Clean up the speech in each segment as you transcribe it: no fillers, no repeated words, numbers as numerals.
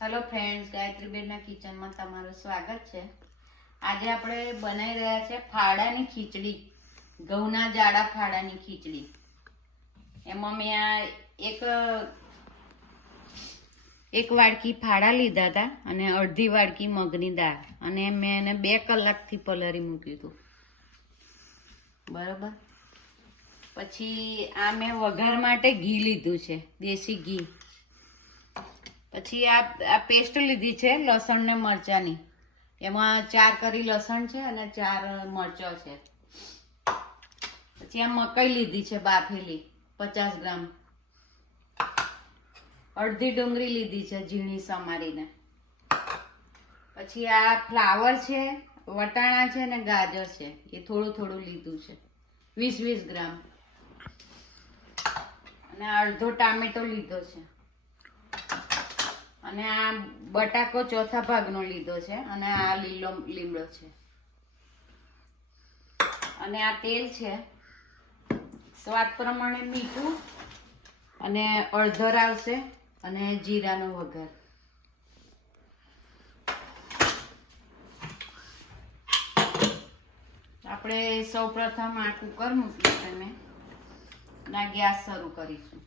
Hello friends, ગાયત્રીબેનના કિચનમાં તમારું સ્વાગત છે। આજે આપણે બનાવી રહ્યા છે ફાડાની ખીચડી, ઘઉંના જાડા ફાડાની ખીચડી। એમાં મેં એક વાડકી ફાડા લીધા હતા અને અડધી વાડકી મગની દાળ, અને મેં એને 2 કલાકથી પલાળી મૂક્યું હતું, બરાબર। પછી આ મેં વઘાર માટે ઘી લીધું છે, દેશી ઘી। પછી આ પેસ્ટ લીધી છે લસણ ને મરચાની, એમાં 4 કરી લસણ છે અને 4 મરચો છે। પછી આ મકાઈ લીધી છે બાફેલી 50 ગ્રામ, અડધી ડુંગળી લીધી છે ઝીણી સમારીને। પછી આ ફ્લાવર છે, વટાણા છે ને ગાજર છે, એ થોડું થોડું લીધું છે 20-20 ગ્રામ, અને અડધો ટામેટો લીધો છે, અને આ બટાકો ચોથા ભાગનો લીધો છે, અને આ લીલો લીમડો છે, અને આ તેલ છે, સ્વાદ પ્રમાણે મીઠું, અને હળદર આવશે, અને જીરાનો વઘાર। આપણે સૌપ્રથમ આ કુકર મૂકીશું અને ગેસ શરૂ કરીશું।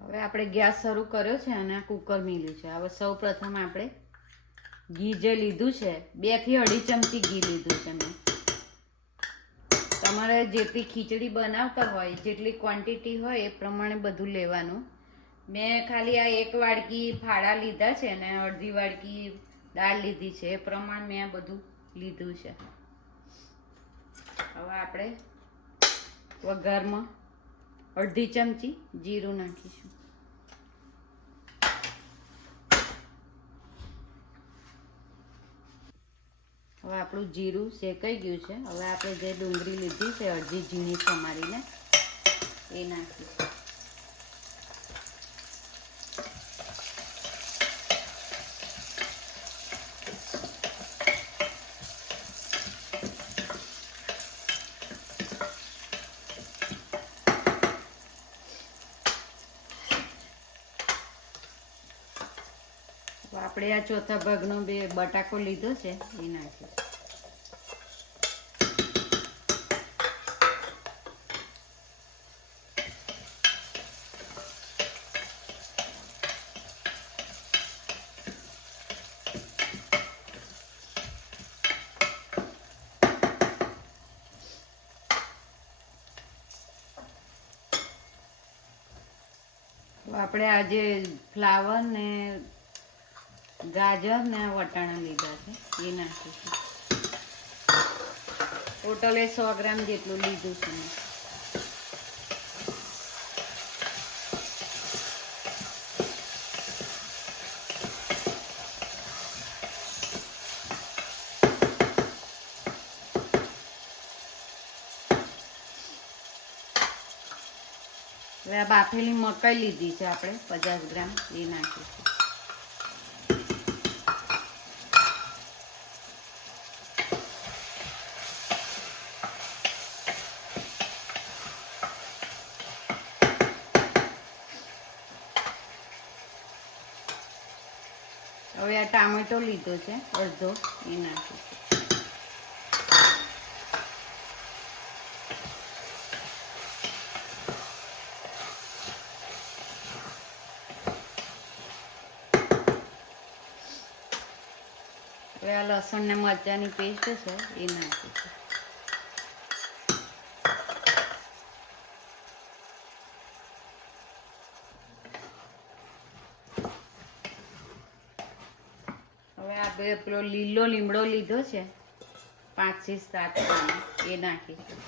હવે આપણે ગેસ શરૂ કર્યો છે અને આ કુકર મેલ્યું છે। હવે સૌ પ્રથમ આપણે ઘી જે લીધું છે 2 થી 2.5 ચમચી ઘી લીધું છે મેં। તમારે જેટલી ખીચડી બનાવતા હોય, જેટલી ક્વોન્ટિટી હોય એ પ્રમાણે બધું લેવાનું। મેં ખાલી આ 1 વાડકી ફાડા લીધા છે ને અડધી વાડકી દાળ લીધી છે, એ પ્રમાણે મેં બધું લીધું છે। હવે આપણે વઘારમાં અડધી ચમચી જીરું નાખીશું। હવે આપણું જીરું શેકાઈ ગયું છે। હવે આપણે જે ડુંગળી લીધી છે અડધી ઝીણી સમારીને એ નાખીશું। આપણે આ ચોથા ભાગનો બટાકો લીધો છે એ નાખીશું। આપણે આજે ફ્લાવર ને ગાજર ને વટાણા લીધા છે એ નાખીશું। ટોટલ 100 ગ્રામ જેટલું લીધું છે મેં। હવે આ બાફેલી મકાઈ લીધી છે આપણે 50 ગ્રામ, એ નાખીશું। હવે આ ટામેટો લીધો છે અડધો, એ નાખીશું। હવે આ લસણ ને મરચાની પેસ્ટ છે એ નાખીશું। હવે આપણે પેલો લીલો લીમડો લીધો છે 5 થી 7 પાન, એ નાખીશું।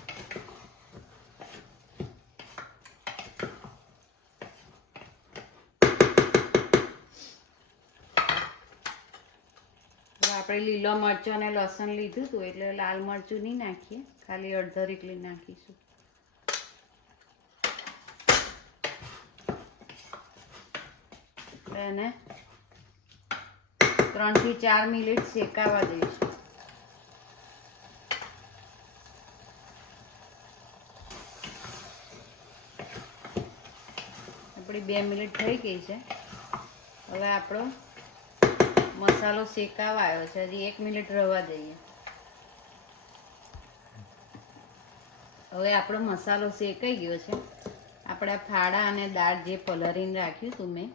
આપણે લીલો મરચું અને લસણ લીધું હતું એટલે લાલ મરચું નહીં નાખીએ, ખાલી હળદર એકલી નાખીશું। એને 3 થી 4 મિનિટ શેકાવા દઈશું। આપણી 2 મિનિટ થઈ ગઈ છે। હવે આપણો મસાલો શેકાવા આવ્યો છે, હજી 1 મિનિટ રવા દઈએ. હવે આપણો મસાલો શેકાઈ ગયો છે. આપણા ફાડા અને દાળ જે પલાળીને રાખ્યું હતું મેં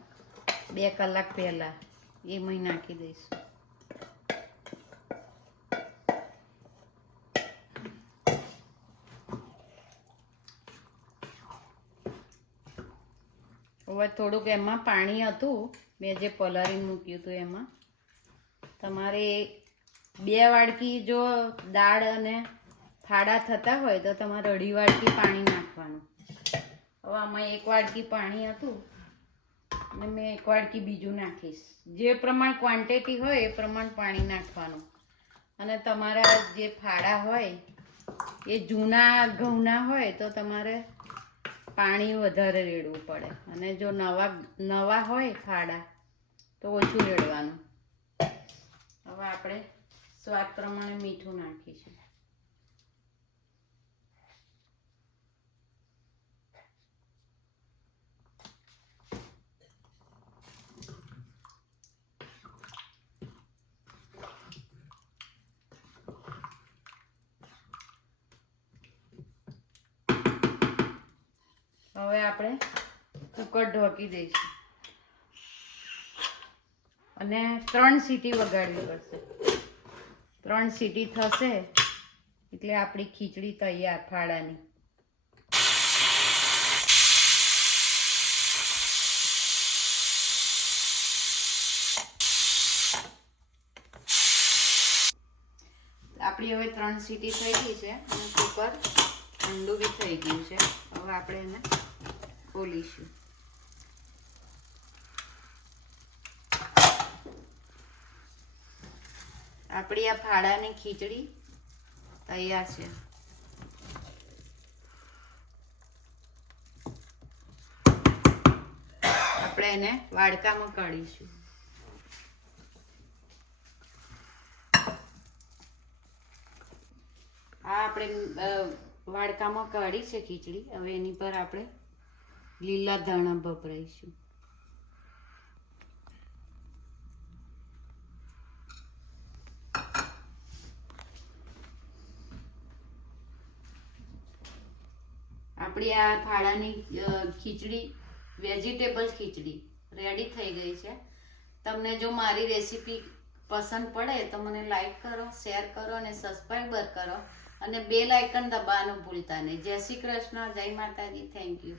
2 કલાક પહેલાં, એમાં નાખી દઈશું. હવે થોડુંક એમાં પાણી હતું મેં જે પલાળીને મૂક્યું હતું એમાં. તમારે 2 વાડકી જો દાળ અને ફાડા થતા હોય તો તમારે 2.5 વાડકી પાણી નાખવાનું. હવે આમાં 1 વાડકી પાણી હતું અને મેં 1 વાડકી બીજું નાખીશ. જે પ્રમાણ ક્વોન્ટિટી હોય એ પ્રમાણ પાણી નાખવાનું. અને તમારા જે ફાડા હોય એ જૂના ઘઉંના હોય તો તમારે પાણી વધારે રેડવું પડે, અને જો નવા હોય ફાડા તો ઓછું રેડવાનું. હવે આપણે સ્વાદ પ્રમાણે મીઠું નાખીશું. હવે આપણે કુકર ઢોકી દઈશું અને 3 સીટી વગાડવી પડશે. 3 સીટી થશે એટલે આપણી ખીચડી તૈયાર ફાડાની. આપણી હવે 3 સીટી થઈ ગઈ છે અને કુકર ઠંડુ બી થઈ ગયું છે. હવે આપણે એને ખોલીશું. આપણી આ ફાડાની ખીચડી તૈયાર છે. આપણે એને વાડકામાં કાઢીશું. આ આપણે વાડકામાં કાઢી છે ખીચડી. હવે એની પર આપણે લીલા ધાણા ભભરાઈશું. આપણી આ ફાડાની ખીચડી વેજીટેબલ ખીચડી રેડી થઈ ગઈ છે. તમને જો મારી રેસીપી પસંદ પડે તો મને લાઈક કરો, શેર કરો અને સબસ્ક્રાઈબર કરો અને બેલ આઇકન દબાવવાનું ભૂલતા નહીં. જય શ્રી કૃષ્ણ, જય માતાજી, થેન્ક યુ.